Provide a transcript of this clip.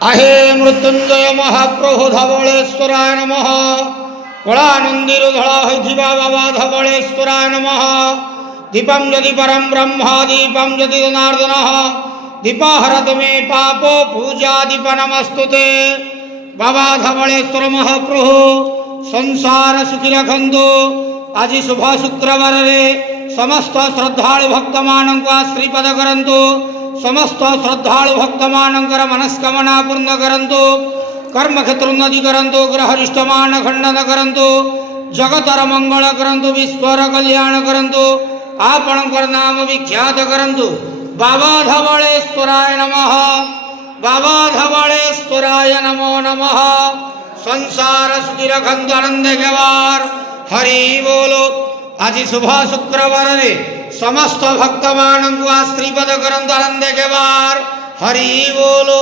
आहे मृत्युंजय महाप्रभु धवलेश्वराय नमः। कलानंदीरुधला बाबा धवलेश्वराय नमः। दीपं यदि परम ब्रह्म दीपं यदि जनार्दन दीपाहरत मे पापो पूजा दीप नमस्तुते। बाबा धवलेश्वर महाप्रभु संसार सुखी रखंतु। आज शुभ शुक्रवार रे समस्त श्रद्धालु भक्त मानक आश्रीपद करंतु। समस्त श्रद्धालु भक्त मानकर मनस्कामना पूर्ण करंतु। कर्म क्षेत्र उन्नति करंतु। ग्रहरिष्टमान खंडन करंतु। जगतर मंगल करंतु। विश्वर कल्याण करंतु। आपणकर नाम विख्यात करंतु। बाबा धवलेश्वराय नमः। बाबा धवलेश्वराय नमो नमः। संसार सुखी रखंतु आनंद गेवार हरि बोलो। आज शुभ शुक्रवार रे समस्त भक्त मानक आश्रीपद करंतु आनंद गेवार हरि बोलो।